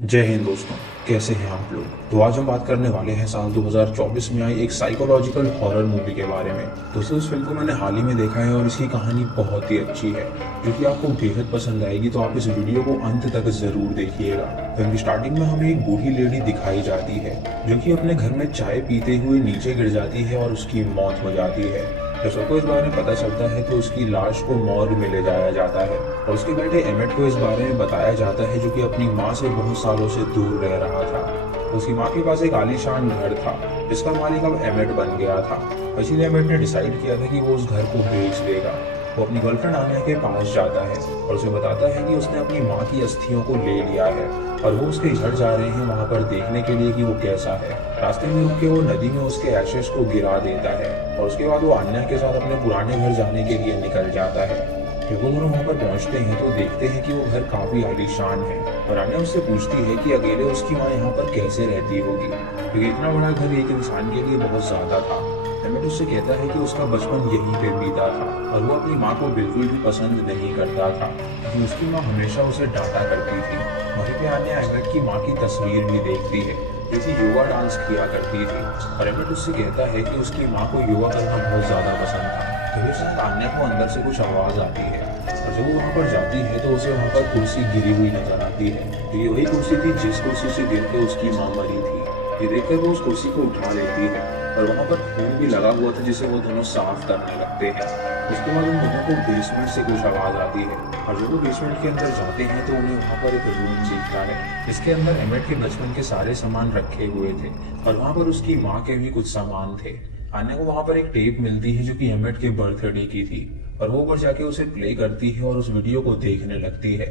जय हिंद दोस्तों। कैसे हैं आप लोग। तो आज हम बात करने वाले हैं साल 2024 में आई एक साइकोलॉजिकल हॉरर मूवी के बारे में। दोस्तों इस फिल्म को मैंने हाल ही में देखा है और इसकी कहानी बहुत ही अच्छी है जो कि आपको बेहद पसंद आएगी। तो आप इस वीडियो को अंत तक जरूर देखिएगा। फिल्म की स्टार्टिंग में हमें एक बूढ़ी लेडी दिखाई जाती है जो कि अपने घर में चाय पीते हुए नीचे गिर जाती है और उसकी मौत हो जाती है। जब सबको इस बारे में पता चलता है तो उसकी लाश को मॉर्ग में ले जाया जाता है और उसके बेटे एमेट को इस बारे में बताया जाता है जो कि अपनी माँ से बहुत सालों से दूर रह रहा था। उसकी माँ के पास एक आलीशान घर था जिसका मालिक अब एमेट बन गया था। इसीलिए एमेट ने डिसाइड किया था कि वो उस घर को बेच देगा। वो अपनी गर्लफ्रेंड आन्या के पास जाता है और उसे बताता है कि उसने अपनी माँ की अस्थियों को ले लिया है और वो उसके घर जा रहे हैं वहाँ पर देखने के लिए कि वो कैसा है। रास्ते में रुक के वो नदी में उसके एशेस को गिरा देता है और उसके बाद वो आन्या के साथ अपने पुराने घर जाने के लिए निकल जाता है। जब वो दोनों वहाँ पर पहुँचते हैं तो देखते हैं कि वो घर काफी आलीशान है और आन्या उससे पूछती है कि अकेले उसकी माँ यहाँ पर कैसे रहती होगी क्योंकि इतना बड़ा घर एक इंसान के लिए बहुत ज्यादा था। एमेट उससे कहता है कि उसका बचपन यहीं पे बीता था और वो अपनी माँ को बिल्कुल भी पसंद नहीं करता था क्योंकि उसकी माँ हमेशा उसे डांटा करती थी। वहीं पे आन्या एमेट की माँ की तस्वीर भी देखती है जैसी योगा डांस किया करती थी और एमेट उससे कहता है कि उसकी माँ को योगा करना बहुत ज्यादा पसंद था। तभी उससे आन्या को अंदर से कुछ आवाज आती है और जब वो वहाँ पर जाती है तो उसे वहाँ पर कुर्सी गिरी हुई नजर आती है। तो ये वही कुर्सी थी जिस कुर्सी से गिर के उसकी माँ मरी थी। ये देखकर वो उस कुर्सी को उठा लेती है और वहाँ पर खून भी लगा हुआ था जिसे वो दोनों साफ करने लगते हैं। उसके बाद उन दोनों को बेसमेंट से कुछ आवाज आती है और जब वो बेसमेंट के अंदर जाते हैं तो उन्हें वहाँ पर एक रूम दिखता है जिसके अंदर एमेट के बचपन के सारे सामान रखे हुए थे और वहाँ पर उसकी माँ के भी कुछ सामान थे। आन्या को वहाँ पर एक टेप मिलती है जो कि एमेट के बर्थडे की थी और वो ऊपर जाके उसे प्ले करती है और उस वीडियो को देखने लगती है।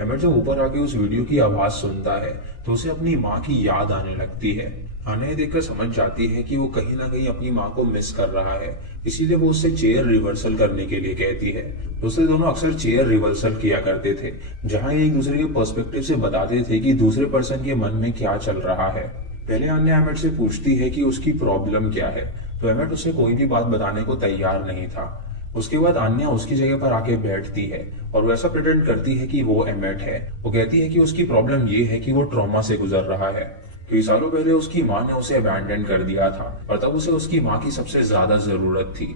एमेट जब ऊपर आके उस वीडियो की आवाज सुनता है तो उसे अपनी माँ की याद आने लगती है। आन्या ये देखकर समझ जाती है कि वो कहीं ना कहीं अपनी माँ को मिस कर रहा है, इसीलिए वो उससे चेयर रिवर्सल करने के लिए कहती है। दूसरे दोनों अक्सर चेयर रिवर्सल किया करते थे जहां ये एक दूसरे के पर्सपेक्टिव से बताते थे कि दूसरे पर्सन के मन में क्या चल रहा है। पहले आन्या एमेट से पूछती है कि उसकी प्रॉब्लम क्या है तो एमेट उसे कोई भी बात बताने को तैयार नहीं था। उसके बाद आन्या उसकी जगह पर आके बैठती है और वैसा प्रिटेंड करती है कि वो एमेट है। वो कहती है कि उसकी प्रॉब्लम ये है कि वो ट्रॉमा से गुजर रहा है। कई सालों पहले उसकी माँ ने उसे अबैंडन कर दिया था और तब उसे उसकी माँ की सबसे ज्यादा जरूरत थी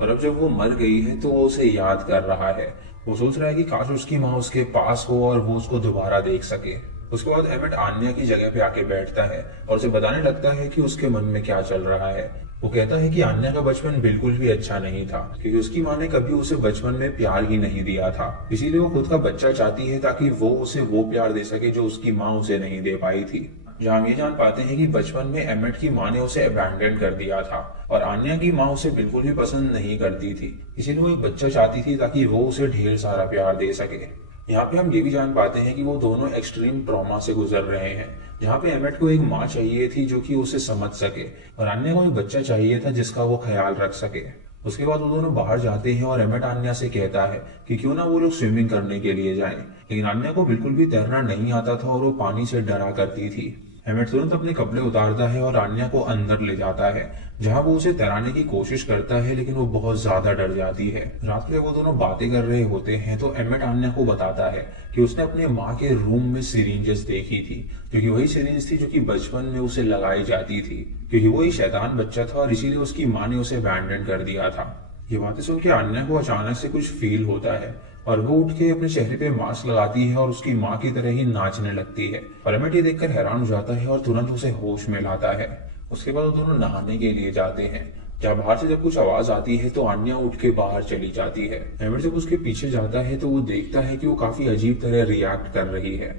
और अब जब वो मर गई है तो वो उसे याद कर रहा है। वो सोच रहा है कि काश उसकी माँ उसके पास हो और वो उसको दोबारा देख सके। उसके बाद एमेट आन्या की जगह पे आके बैठता है और उसे बताने लगता है कि उसके मन में क्या चल रहा है। वो कहता है कि आन्या का बचपन बिल्कुल भी अच्छा नहीं था क्योंकि उसकी माँ ने कभी उसे बचपन में प्यार ही नहीं दिया था। इसीलिए वो खुद का बच्चा चाहती है ताकि वो उसे वो प्यार दे सके जो उसकी माँ उसे नहीं दे पाई थी। जहाँ हम ये जान पाते हैं कि बचपन में एमेट की माँ ने उसे अबैंडन कर दिया था और आन्या की माँ उसे बिल्कुल भी पसंद नहीं करती थी। इसीलिए वो एक बच्चा चाहती थी ताकि वो उसे ढेर सारा प्यार दे सके। यहाँ पे हम ये भी जान पाते हैं कि वो दोनों एक्सट्रीम ट्रॉमा से गुजर रहे हैं जहाँ पे एमेट को एक माँ चाहिए थी जो कि उसे समझ सके और आन्या को एक बच्चा चाहिए था जिसका वो ख्याल रख सके। उसके बाद वो दोनों बाहर जाते हैं और एमेट आन्या से कहता है कि क्यों ना वो लोग स्विमिंग करने के लिए जाएं। लेकिन आन्या को बिल्कुल भी तैरना नहीं आता था और वो पानी से डरा करती थी। एमेट तुरंत अपने कपड़े उतारता है और आन्या को अंदर ले जाता है जहां वो उसे तैराने की कोशिश करता है लेकिन वो बहुत ज्यादा डर जाती है। रात में वो दोनों बातें कर रहे होते हैं तो एमेट आन्या को बताता है कि उसने अपने माँ के रूम में सिरिंजेस देखी थी क्योंकि वही सिरिंज थी जो कि बचपन में उसे लगाई जाती थी क्योंकि वो ही शैतान बच्चा था और इसीलिए उसकी माँ ने उसे अबैंडन कर दिया था। ये बातें सुन के आन्या को अचानक से कुछ फील होता है और वो उठ के अपने चेहरे पे मास्क लगाती है और उसकी माँ की तरह ही नाचने लगती है। और एमेट ये देखकर हैरान हो जाता है और तुरंत उसे होश में लाता है। उसके बाद वो दोनों नहाने के लिए जाते हैं जहाँ बाहर से जब कुछ आवाज आती है तो आन्या उठ के बाहर चली जाती है। एमेट जब उसके पीछे जाता है तो वो देखता है कि वो काफी अजीब तरह रिएक्ट कर रही है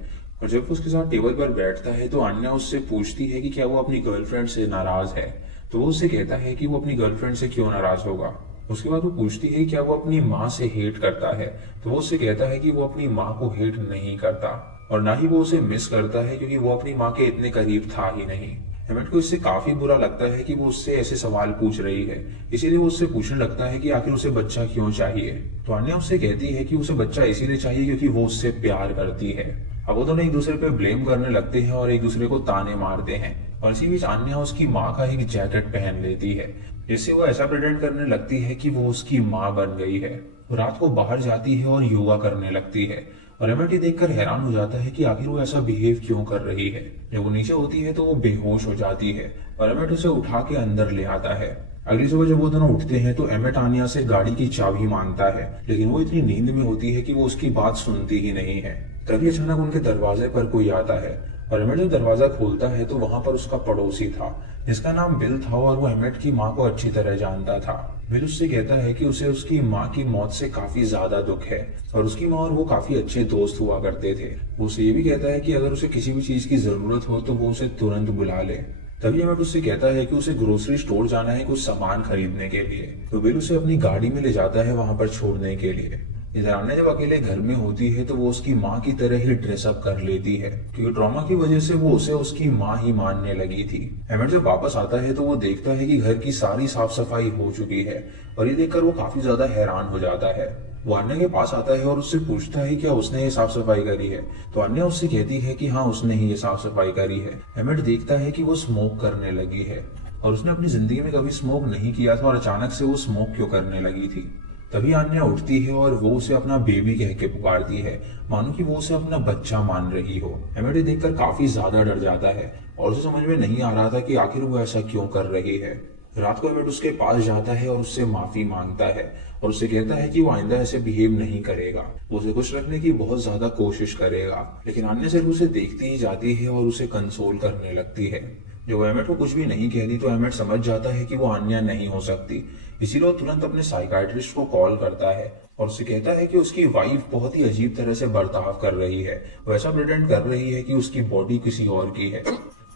और जब उसके साथ टेबल पर बैठता है तो आन्या उससे पूछती है कि क्या वो अपनी गर्लफ्रेंड से नाराज है। तो वो उससे कहता है कि वो अपनी गर्लफ्रेंड से क्यों नाराज होगा। उसके बाद वो पूछती है क्या वो अपनी माँ से हेट करता है। तो वो उससे कहता है कि वो अपनी माँ को हेट नहीं करता और ना ही वो उसे मिस करता है क्योंकि वो अपनी माँ के इतने करीब था ही नहीं। हेमेट को इससे काफी बुरा लगता है कि वो उससे ऐसे सवाल पूछ रही है, इसीलिए वो उससे पूछने लगता है कि आखिर उसे बच्चा क्यों चाहिए। तो आन्या उससे कहती है कि उसे बच्चा इसीलिए चाहिए क्योंकि वो उससे प्यार करती है। अब वो दोनों एक दूसरे पे ब्लेम करने लगते हैं और एक दूसरे को ताने मारते हैं और इसी बीच आन्या उसकी माँ का एक जैकेट पहन लेती है जिससे वो ऐसा प्रिटेंड करने लगती है कि वो उसकी माँ बन गई है। वो रात को बाहर जाती है और योगा करने लगती है और एमेट ये देखकर हैरान हो जाता है कि आखिर वो ऐसा बिहेव क्यों कर रही है। जब वो नीचे होती है तो वो बेहोश हो जाती है और एमेट उसे उठा के अंदर ले आता है। अगली सुबह जब वो दोनों उठते हैं तो एमेट आन्या से गाड़ी की चाबी मांगता है, लेकिन वो इतनी नींद में होती है कि वो उसकी बात सुनती ही नहीं है। तभी अचानक उनके दरवाजे पर कोई आता है और एमेट जब दरवाजा खोलता है तो वहां पर उसका पड़ोसी था जिसका नाम बिल था और वो एमेट की माँ को अच्छी तरह जानता था। बिल उससे कहता है कि उसे उसकी माँ की मौत से काफी ज्यादा दुख है और उसकी माँ और वो काफी अच्छे दोस्त हुआ करते थे। वो उसे ये भी कहता है कि अगर उसे किसी भी चीज की जरूरत हो तो वो उसे तुरंत बुला ले। तभी एमेट उससे कहता है कि उसे ग्रोसरी स्टोर जाना है कुछ सामान खरीदने के लिए, तो बिल उसे अपनी गाड़ी में ले जाता है वहां पर छोड़ने के लिए। इधर आन्या जब अकेले घर में होती है तो वो उसकी माँ की तरह ही ड्रेसअप कर लेती है, क्योंकि ट्रॉमा की वजह से वो उसे उसकी माँ ही मानने लगी थी। एमेट जब वापस आता है तो वो देखता है कि घर की सारी साफ सफाई हो चुकी है और ये देखकर वो काफी ज्यादा हैरान हो जाता है। वो आन्या के पास आता है और उससे पूछता है क्या उसने ये साफ सफाई करी है, तो आन्या उससे कहती है कि हाँ उसने ही ये साफ सफाई करी है। एमेट देखता है कि वो स्मोक करने लगी है और उसने अपनी जिंदगी में कभी स्मोक नहीं किया था और अचानक से वो स्मोक क्यों करने लगी थी। तभी आन्या उठती है और वो उसे अपना बेबी कह के पुकारती है, मानो कि वो उसे अपना बच्चा मान रही हो। एमेट देखकर काफी ज्यादा डर जाता है और उसे समझ में नहीं आ रहा था कि आखिर वो ऐसा क्यों कर रही है। रात को एमेट उसके पास जाता है और उससे माफी मांगता है और उससे कहता है कि वो आइंदा ऐसे बिहेव नहीं करेगा, वो उसे खुश रखने की बहुत ज्यादा कोशिश करेगा। लेकिन आन्या सिर्फ उसे देखती ही जाती है और उसे कंसोल करने लगती है। जब वो एमेट को कुछ भी नहीं कहती तो एमेट समझ जाता है कि वो आन्या नहीं हो सकती, इसीलिए वो तुरंत अपने साइकाइट्रिस्ट को कॉल करता है और उससे कहता है कि उसकी वाइफ बहुत ही अजीब तरह से बर्ताव कर रही है, वो ऐसा प्रिटेंड कर रही है कि उसकी बॉडी किसी और की है।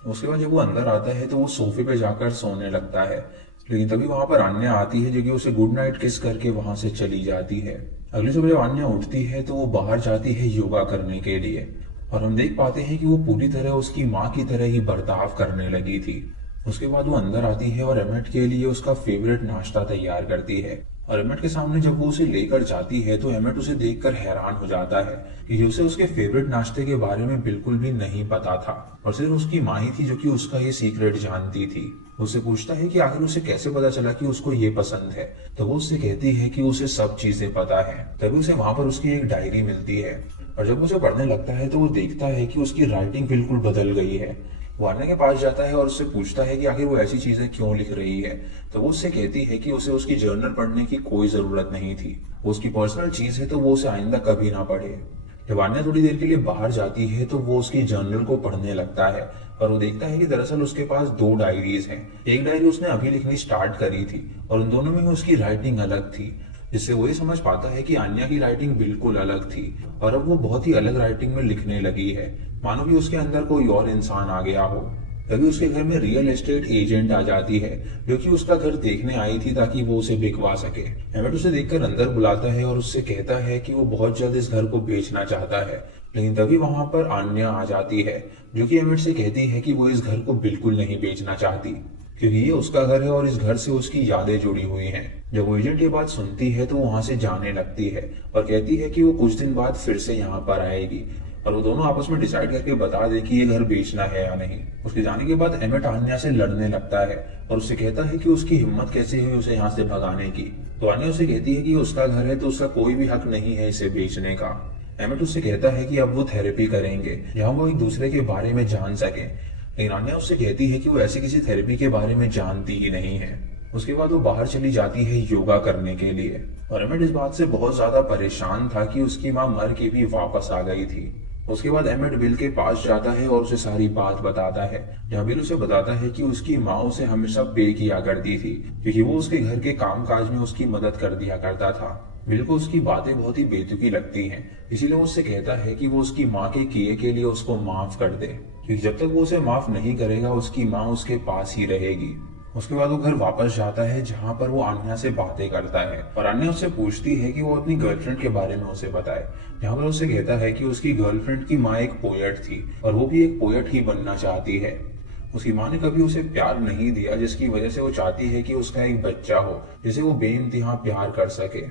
उसके बाद जब वो अंदर आता है तो वो सोफे पे जाकर सोने लगता है, लेकिन तभी वहां पर आन्या आती है जो कि उसे गुड नाइट किस करके वहां से चली जाती है। अगली सुबह जब आन्या उठती है तो वो बाहर जाती है योगा करने के लिए और हम देख पाते हैं कि वो पूरी तरह उसकी माँ की तरह ही बर्ताव करने लगी थी। उसके बाद वो अंदर आती है और एमेट के लिए उसका फेवरेट नाश्ता तैयार करती है और एमेट के सामने जब वो उसे लेकर जाती है तो एमेट उसे देखकर हैरान हो जाता है कि उसे उसके फेवरेट नाश्ते के बारे में बिल्कुल भी नहीं पता था और सिर्फ उसकी माँ ही थी जो कि उसका ये सीक्रेट जानती थी। उससे पूछता है कि आखिर उसे कैसे पता चला कि उसको ये पसंद है, तो वो उससे कहती है कि उसे सब चीजें पता है। तभी उसे वहां पर उसकी एक डायरी मिलती है और जब उसे पढ़ने लगता है तो वो देखता है कि उसकी राइटिंग बिल्कुल बदल गई है। वो आन्या के पास जाता है और उससे पूछता है कि आखिर वो ऐसी चीजें क्यों लिख रही है, तो वो उससे कहती है कि उसे उसकी जर्नल पढ़ने की कोई जरूरत नहीं थी, वो उसकी पर्सनल चीज है तो वो उसे आइंदा कभी ना पढ़े। जब आन्या थोड़ी देर के लिए बाहर जाती है तो वो उसकी जर्नल को पढ़ने लगता है और वो देखता है कि दरअसल उसके पास दो डायरीज हैं। एक डायरी उसने अभी लिखनी स्टार्ट करी थी और उन दोनों में उसकी राइटिंग अलग थी, जिससे वो ये समझ पाता है कि आन्या की राइटिंग बिल्कुल अलग थी और अब वो बहुत ही अलग राइटिंग में लिखने लगी है, मानो कि उसके अंदर कोई और इंसान आ गया हो। तभी उसके घर में रियल एस्टेट एजेंट आ जाती है जो कि उसका घर देखने आई थी ताकि वो उसे बिकवा सके। एमेट उसे देखकर अंदर बुलाता है और उससे कहता है कि वो बहुत जल्द इस घर को बेचना चाहता है, लेकिन तभी वहां पर आन्या आ जाती है जो कि एमेट से कहती है कि वो इस घर को बिल्कुल नहीं बेचना चाहती, क्योंकि ये उसका घर है और इस घर से उसकी यादें जुड़ी हुई हैं। जब वो एजेंट ये बात सुनती है तो वो वहां से जाने लगती है और कहती है कि वो कुछ दिन बाद फिर से यहाँ पर आएगी और वो दोनों आपस में डिसाइड करके बता दे कि ये घर बेचना है या नहीं। उसके जाने के बाद एमेट आन्या से लड़ने लगता है और उससे कहता है कि उसकी हिम्मत कैसे हुई उसे यहाँ से भगाने की। तो आन्या उसे कहती है कि उसका घर है तो उसका कोई भी हक नहीं है इसे बेचने का। एमेट उससे कहता है कि अब वो थेरेपी करेंगे जहाँ वो एक दूसरे के बारे में जान सके, लेकिन आन्या उससे कहती है कि वो ऐसी किसी थेरेपी के बारे में जानती ही नहीं है। उसके बाद वो बाहर चली जाती है योगा करने के लिए और एमेट इस बात से बहुत ज्यादा परेशान था कि उसकी माँ मर के भी वापस आ गई थी। उसके बाद एमेट बिल के पास जाता है और उसे सारी बात बताता है, जहाँ बिल उसे बताता है कि उसकी माँ उसे हमेशा पे किया करती थी क्योंकि वो उसके घर के कामकाज में उसकी मदद कर दिया करता था। बिल को उसकी बातें बहुत ही बेतुकी लगती हैं, इसीलिए वो उससे कहता है कि वो उसकी माँ के किए के लिए उसको माफ कर दे, क्योंकि जब तक वो उसे माफ नहीं करेगा उसकी माँ उसके पास ही रहेगी। उसके बाद वो घर वापस जाता है जहाँ पर वो आन्या से बातें करता है और आन्या उससे पूछती है कि वो अपनी गर्लफ्रेंड के बारे में उसे बताए, जहाँ पर उसे कहता है कि उसकी गर्लफ्रेंड की माँ एक पोएट थी और वो भी एक पोएट ही बनना चाहती है। उसकी माँ ने कभी उसे प्यार नहीं दिया जिसकी वजह से वो चाहती है कि उसका एक बच्चा हो जिसे वो बेइंतहा प्यार कर सके।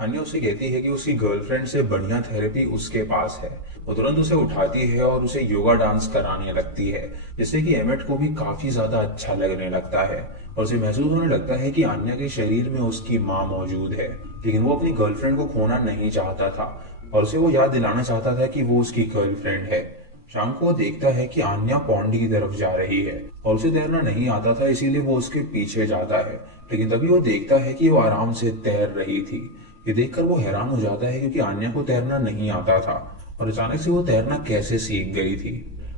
आन्या उसे कहती है कि उसकी गर्लफ्रेंड से बढ़िया थेरेपी उसके पास है। वो तुरंत उसे उठाती है और उसे योगा डांस कराने लगती है, जिससे कि एमेट को भी काफी ज्यादा अच्छा लगने लगता है और उसे महसूस होने लगता है कि आन्या के शरीर में उसकी माँ मौजूद है, लेकिन वो अपनी गर्लफ्रेंड को खोना नहीं चाहता था। और उसे वो याद दिलाना चाहता था कि वो उसकी गर्लफ्रेंड है। शाम को वो देखता है कि आन्या पौंडी की तरफ जा रही है और उसे तैरना नहीं आता था, इसीलिए वो उसके पीछे जाता है। लेकिन तभी वो देखता है कि वो आराम से तैर रही थी। ये देखकर वो हैरान हो जाता है क्योंकि आन्या को तैरना नहीं आता था और अचानक से वो तैरना कैसे सीख गई थी।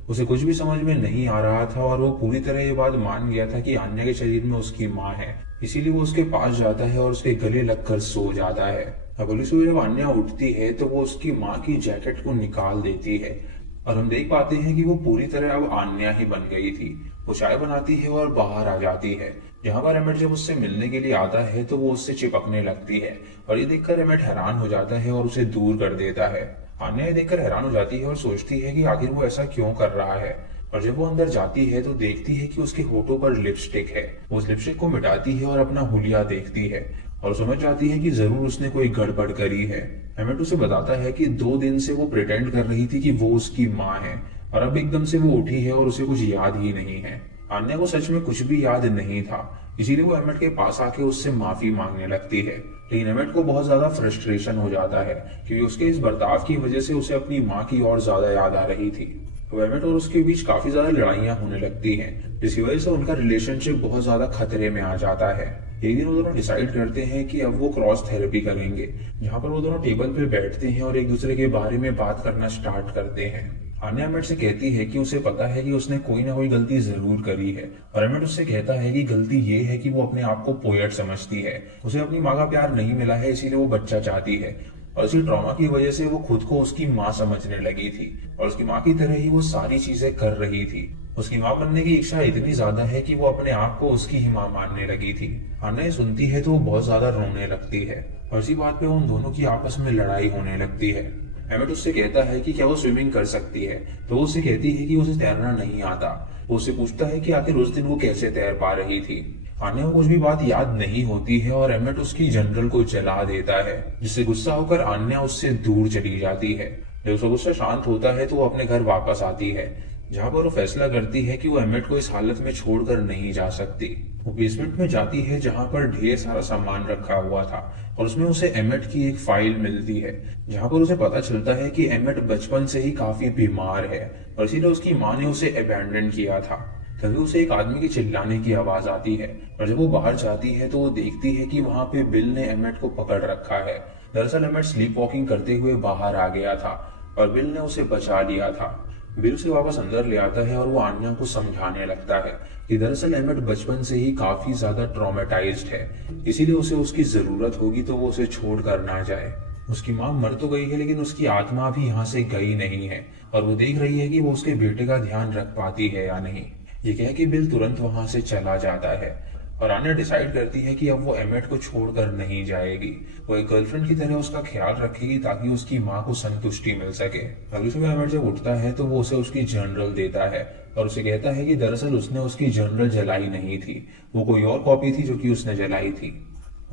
उसे कुछ भी समझ में नहीं आ रहा था और वो पूरी तरह ये बात मान गया था कि आन्या के शरीर में उसकी माँ है। इसीलिए वो उसके पास जाता है और उसके गले लगकर सो जाता है। अब अगली सुबह जब आन्या उठती है तो वो उसकी माँ की जैकेट को निकाल देती है और हम देख पाते हैं कि वो पूरी तरह अब आन्या ही बन गई थी। वो चाय बनाती है और बाहर आ जाती है। यहाँ पर एमेट जब उससे मिलने के लिए आता है तो वो उससे चिपकने लगती है और ये देखकर एमेट हैरान हो जाता है और उसे दूर कर देता है। आन्या ये देखकर हैरान हो जाती है और सोचती है कि आखिर वो ऐसा क्यों कर रहा है। और जब वो अंदर जाती है तो देखती है कि उसके होठों पर लिपस्टिक है। वो उस लिपस्टिक को मिटाती है और अपना हुलिया देखती है और समझ जाती है कि जरूर उसने कोई गड़बड़ करी है। एमेट उसे बताता है कि 2 दिन से वो प्रिटेंड कर रही थी कि वो उसकी माँ है और अब एकदम से वो उठी है और उसे कुछ याद ही नहीं है। आन्या को सच में कुछ भी याद नहीं था, इसीलिए वो एमेट के पास आके उससे माफी मांगने लगती है। लेकिन एमेट को बहुत ज्यादा फ्रस्ट्रेशन हो जाता है क्योंकि उसके इस बर्ताव की वजह से उसे अपनी माँ की और ज्यादा याद आ रही थी। तो एमेट और उसके बीच काफी ज्यादा लड़ाइयां होने लगती हैं, जिसकी वजह से उनका रिलेशनशिप बहुत ज्यादा खतरे में आ जाता है। एक दिन वो दोनों डिसाइड करते हैं कि अब वो क्रॉस थेरेपी करेंगे, जहाँ पर वो दोनों टेबल पे बैठते हैं और एक दूसरे के बारे में बात करना स्टार्ट करते हैं। आन्या एमेट से कहती है कि उसे पता है कि उसने कोई ना कोई गलती जरूर करी है और एमेट उससे कहता है कि गलती ये है कि वो अपने आप को पोएट समझती है। उसे अपनी माँ का प्यार नहीं मिला है, इसीलिए वो बच्चा चाहती है और इसी ट्रॉमा की वजह से वो खुद को उसकी माँ समझने लगी थी और उसकी माँ की तरह ही वो सारी चीजें कर रही थी। उसकी माँ बनने की इच्छा इतनी ज्यादा है कि वो अपने आप को उसकी ही माँ मानने लगी थी। आन्या सुनती है तो वो बहुत ज्यादा रोने लगती है और इसी बात पे उन दोनों की आपस में लड़ाई होने लगती है। एमेट उससे कहता है कि क्या वो स्विमिंग कर सकती है, तो वो उससे कहती है कि उसे तैरना नहीं आता। वो उससे पूछता है कि आखिर उस दिन वो कैसे तैर पा रही थी। आन्या को कुछ भी बात याद नहीं होती है और एमेट उसकी जनरल को जला देता है, जिससे गुस्सा होकर आन्या उससे दूर चली जाती है। जब उसका गुस्सा शांत होता है तो वो अपने घर वापस आती है, जहाँ पर वो फैसला करती है कि वो एमेट को इस हालत में छोड़कर नहीं जा सकती। वो बेसमेंट में जाती है जहाँ पर ढेर सारा सामान रखा हुआ था और उसमें उसे एमेट की एक फाइल मिलती है, जहाँ पर उसे पता चलता है कि एमेट बचपन से ही काफी बीमार है और इसीलिए उसकी माँ ने उसे अबैंडन किया था। तभी उसे एक आदमी की चिल्लाने की आवाज आती है और जब वो बाहर जाती है तो वो देखती है कि वहां पे बिल ने एमेट को पकड़ रखा है। दरअसल एमेट स्लीप वॉकिंग करते हुए बाहर आ गया था और बिल ने उसे बचा लिया था। बिल उसे वापस अंदर ले आता है और वो आन्या को समझाने लगता है कि दरअसल एमेट बचपन से ही काफी ज्यादा ट्रॉमेटाइज्ड है, इसीलिए उसे उसकी जरूरत होगी तो वो उसे छोड़ कर ना जाए। उसकी माँ मर तो गई है लेकिन उसकी आत्मा भी यहाँ से गई नहीं है और वो देख रही है कि वो उसके बेटे का ध्यान रख पाती है या नहीं। ये कह के बिल तुरंत वहां से चला जाता है और आन्या डिसाइड करती है कि अब वो एमेट को छोड़कर नहीं जाएगी। वो एक गर्लफ्रेंड की तरह उसका ख्याल रखेगी ताकि उसकी माँ को संतुष्टि मिल सके। अगली सुबह एमेट जब उठता है तो वो उसे उसकी जर्नल देता है और उसे कहता है कि दरअसल उसने उसकी जर्नल जलाई नहीं थी, वो कोई और कॉपी थी जो कि उसने जलाई थी।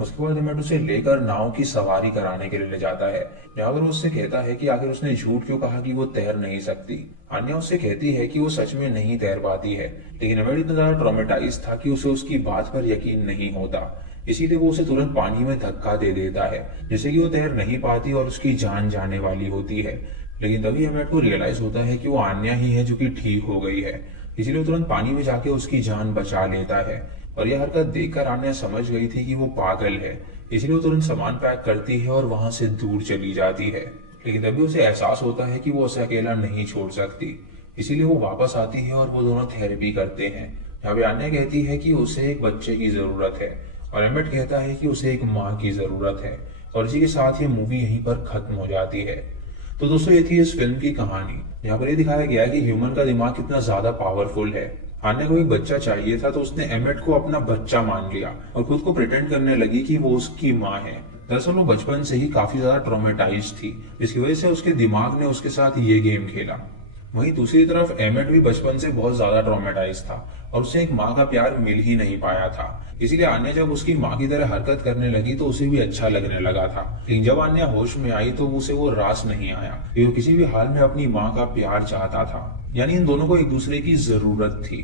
उसके बाद एमेट उसे लेकर नाव की सवारी कराने के लिए ले जाता है, जहाँ पर वो उससे कहता है कि आखिर उसने झूठ क्यों कहा कि वो तैर नहीं सकती। आन्या उससे कहती है कि वो सच में नहीं तैर पाती है, लेकिन एमेट इतना ज्यादा ट्रॉमेटाइज था कि उसे उसकी बात पर यकीन नहीं होता, इसीलिए वो उसे तुरंत पानी में धक्का दे देता है जिससे कि वो तैर नहीं पाती और उसकी जान जाने वाली होती है। लेकिन तभी एमेट को रियलाइज होता है कि वो आन्या ही है जो कि ठीक हो गई है, इसीलिए वो तुरंत पानी में जाके उसकी जान बचा लेता है। और यह हरकत देखकर आन्या समझ गई थी कि वो पागल है, इसलिए वो तुरंत सामान पैक करती है और वहां से दूर चली जाती है। लेकिन तभी उसे एहसास होता है कि वो उसे अकेला नहीं छोड़ सकती, इसीलिए वो वापस आती है और वो दोनों थेरेपी करते हैं। यहाँ पे आन्या कहती है कि उसे एक बच्चे की जरूरत है और एमेट कहता है कि उसे एक माँ की जरूरत है और इसी के साथ ये मूवी यहीं पर खत्म हो जाती है। तो दोस्तों ये थी इस फिल्म की कहानी, यहाँ पर ये दिखाया गया है कि ह्यूमन का दिमाग कितना ज्यादा पावरफुल है। आन्या को एक बच्चा चाहिए था तो उसने एमेट को अपना बच्चा मान लिया और खुद को प्रिटेंड करने लगी कि वो उसकी माँ है। दरअसल वो बचपन से ही काफी ज्यादा ट्रॉमेटाइज थी, जिसकी वजह से उसके दिमाग ने उसके साथ ये गेम खेला। वहीं दूसरी तरफ एमेट भी बचपन से बहुत ज्यादा ट्रॉमेटाइज था और उसे एक माँ का प्यार मिल ही नहीं पाया था, इसीलिए आन्या जब उसकी माँ की तरह हरकत करने लगी तो उसे भी अच्छा लगने लगा था। लेकिन जब आन्या होश में आई तो उसे वो रास नहीं आया कि वो किसी भी हाल में अपनी माँ का प्यार चाहता था, यानी इन दोनों को एक दूसरे की जरूरत थी।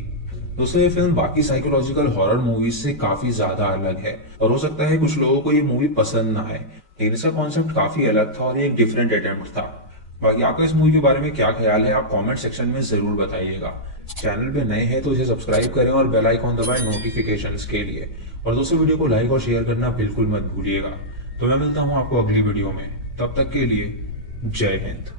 दोस्तों ये फिल्म बाकी साइकोलॉजिकल हॉरर मूवीज से काफी ज्यादा अलग है और हो सकता है कुछ लोगों को ये मूवी पसंद ना आए, लेकिन इसका कॉन्सेप्ट काफी अलग था और ये एक डिफरेंट अटेम्प्ट था। बाकी आपका इस मूवी के बारे में क्या ख्याल है, आप कमेंट सेक्शन में जरूर बताइएगा। चैनल पे नए हैं तो इसे सब्सक्राइब करें और बेल आइकॉन दबाएं नोटिफिकेशंस के लिए। और दोस्तों वीडियो को लाइक और शेयर करना बिल्कुल मत भूलिएगा। तो मैं मिलता हूँ आपको अगली वीडियो में, तब तक के लिए जय हिंद।